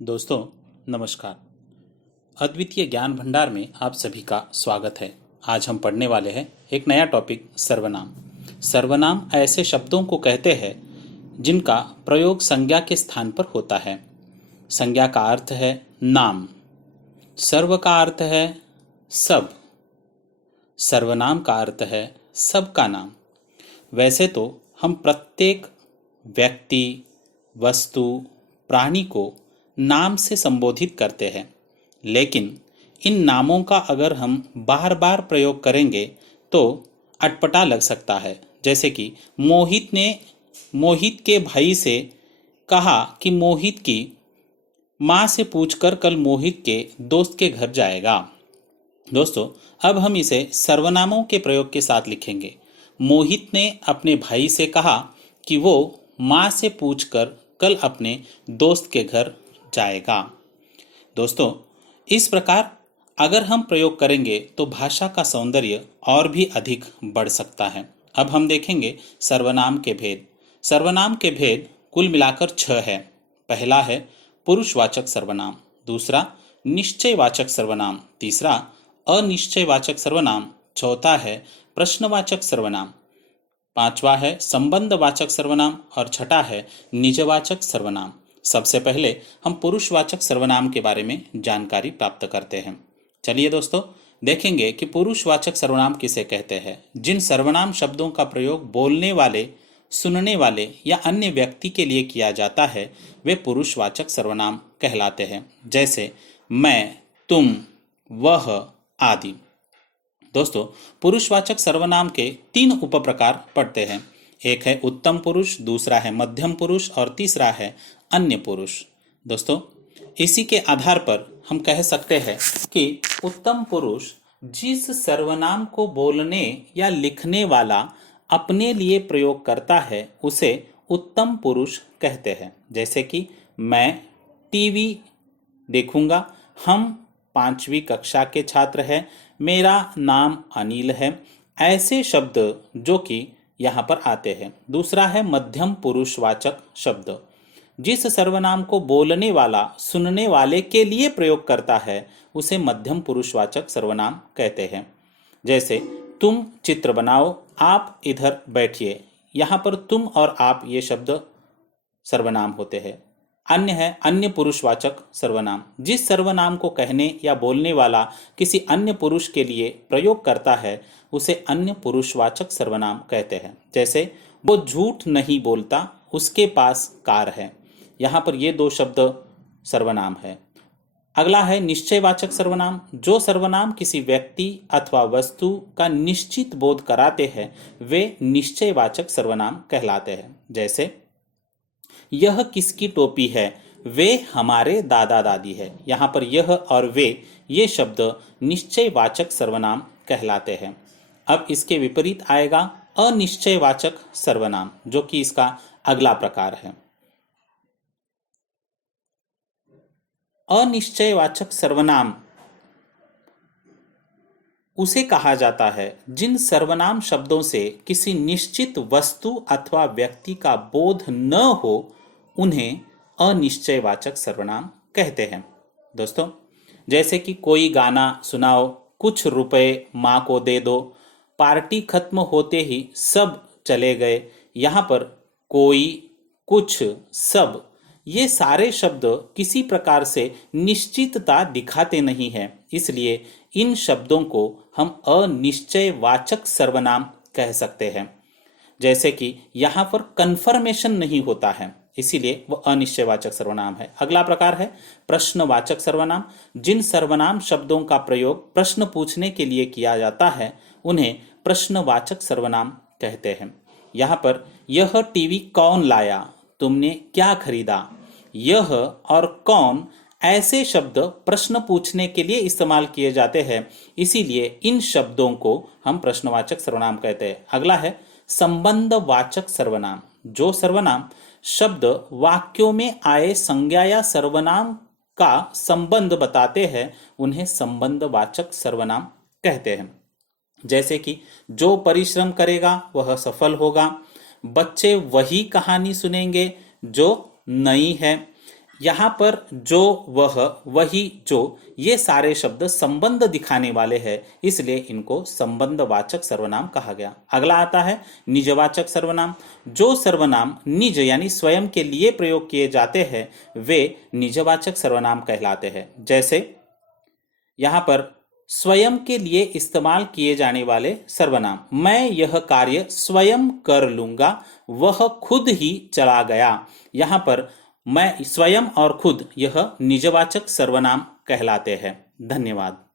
दोस्तों नमस्कार। अद्वितीय ज्ञान भंडार में आप सभी का स्वागत है। आज हम पढ़ने वाले हैं एक नया टॉपिक सर्वनाम। सर्वनाम ऐसे शब्दों को कहते हैं जिनका प्रयोग संज्ञा के स्थान पर होता है। संज्ञा का अर्थ है नाम, सर्व का अर्थ है सब, सर्वनाम का अर्थ है सबका नाम। वैसे तो हम प्रत्येक व्यक्ति, वस्तु, प्राणी को नाम से संबोधित करते हैं, लेकिन इन नामों का अगर हम बार बार प्रयोग करेंगे तो अटपटा लग सकता है। जैसे कि मोहित ने मोहित के भाई से कहा कि मोहित की माँ से पूछकर कल मोहित के दोस्त के घर जाएगा। दोस्तों, अब हम इसे सर्वनामों के प्रयोग के साथ लिखेंगे। मोहित ने अपने भाई से कहा कि वो माँ से पूछकर कल अपने दोस्त के घर जाएगा। दोस्तों, इस प्रकार अगर हम प्रयोग करेंगे तो भाषा का सौंदर्य और भी अधिक बढ़ सकता है। अब हम देखेंगे सर्वनाम के भेद। सर्वनाम के भेद कुल मिलाकर 6 है। पहला है पुरुषवाचक सर्वनाम, दूसरा निश्चयवाचक सर्वनाम, तीसरा अनिश्चयवाचक सर्वनाम, चौथा है प्रश्नवाचक सर्वनाम, पांचवा है संबंधवाचक सर्वनाम और छठा है निजवाचक सर्वनाम। सबसे पहले हम पुरुषवाचक सर्वनाम के बारे में जानकारी प्राप्त करते हैं। चलिए दोस्तों, देखेंगे कि पुरुषवाचक सर्वनाम किसे कहते हैं। जिन सर्वनाम शब्दों का प्रयोग बोलने वाले, सुनने वाले या अन्य व्यक्ति के लिए किया जाता है वे पुरुषवाचक सर्वनाम कहलाते हैं। जैसे मैं, तुम, वह आदि। दोस्तों, पुरुषवाचक सर्वनाम के 3 उपप्रकार पढ़ते हैं। एक है उत्तम पुरुष, दूसरा है मध्यम पुरुष और तीसरा है अन्य पुरुष। दोस्तों, इसी के आधार पर हम कह सकते हैं कि उत्तम पुरुष जिस सर्वनाम को बोलने या लिखने वाला अपने लिए प्रयोग करता है उसे उत्तम पुरुष कहते हैं। जैसे कि मैं टीवी देखूंगा, हम 5वीं कक्षा के छात्र हैं, मेरा नाम अनिल है। ऐसे शब्द जो कि यहाँ पर आते हैं। दूसरा है मध्यम पुरुषवाचक शब्द। जिस सर्वनाम को बोलने वाला सुनने वाले के लिए प्रयोग करता है उसे मध्यम पुरुषवाचक सर्वनाम कहते हैं। जैसे तुम चित्र बनाओ, आप इधर बैठिए। यहाँ पर तुम और आप ये शब्द सर्वनाम होते हैं। अन्य है अन्य पुरुषवाचक सर्वनाम। जिस सर्वनाम को कहने या बोलने वाला किसी अन्य पुरुष के लिए प्रयोग करता है उसे अन्य पुरुषवाचक सर्वनाम कहते हैं। जैसे वो झूठ नहीं बोलता, उसके पास कार है। यहाँ पर ये 2 शब्द सर्वनाम है। अगला है निश्चयवाचक सर्वनाम। जो सर्वनाम किसी व्यक्ति अथवा वस्तु का निश्चित बोध कराते हैं वे निश्चयवाचक सर्वनाम कहलाते हैं। जैसे यह किसकी टोपी है, वे हमारे दादा दादी है। यहाँ पर यह और वे ये शब्द निश्चयवाचक सर्वनाम कहलाते हैं। अब इसके विपरीत आएगा अनिश्चयवाचक सर्वनाम, जो कि इसका अगला प्रकार है। अनिश्चयवाचक सर्वनाम उसे कहा जाता है जिन सर्वनाम शब्दों से किसी निश्चित वस्तु अथवा व्यक्ति का बोध न हो उन्हें अनिश्चयवाचक सर्वनाम कहते हैं। दोस्तों, जैसे कि कोई गाना सुनाओ, कुछ रुपए माँ को दे दो, पार्टी खत्म होते ही सब चले गए। यहाँ पर कोई, कुछ, सब ये सारे शब्द किसी प्रकार से निश्चितता दिखाते नहीं हैं, इसलिए इन शब्दों को हम अनिश्चयवाचक सर्वनाम कह सकते हैं। जैसे कि यहाँ पर कंफर्मेशन नहीं होता है, इसीलिए वह अनिश्चयवाचक सर्वनाम है। अगला प्रकार है प्रश्नवाचक सर्वनाम। जिन सर्वनाम शब्दों का प्रयोग प्रश्न पूछने के लिए किया जाता है उन्हें प्रश्नवाचक सर्वनाम कहते हैं। यहाँ पर यह टीवी कौन लाया, तुमने क्या खरीदा, यह और कौन ऐसे शब्द प्रश्न पूछने के लिए इस्तेमाल किए जाते हैं, इसीलिए इन शब्दों को हम प्रश्नवाचक सर्वनाम कहते हैं। अगला है संबंधवाचक सर्वनाम। जो सर्वनाम शब्द वाक्यों में आए संज्ञा या सर्वनाम का संबंध बताते हैं उन्हें संबंधवाचक सर्वनाम कहते हैं। जैसे कि जो परिश्रम करेगा वह सफल होगा, बच्चे वही कहानी सुनेंगे जो नई है, यहाँ पर जो, वह, वही, जो, ये सारे शब्द संबंध दिखाने वाले हैं, इसलिए इनको संबंधवाचक सर्वनाम कहा गया। अगला आता है निजवाचक सर्वनाम। जो सर्वनाम निज यानी स्वयं के लिए प्रयोग किए जाते हैं वे निजवाचक सर्वनाम कहलाते हैं। जैसे यहाँ पर स्वयं के लिए इस्तेमाल किए जाने वाले सर्वनाम, मैं यह कार्य स्वयं कर लूंगा, वह खुद ही चला गया। यहाँ पर मैं, स्वयं और खुद, यह निजवाचक सर्वनाम कहलाते हैं। धन्यवाद।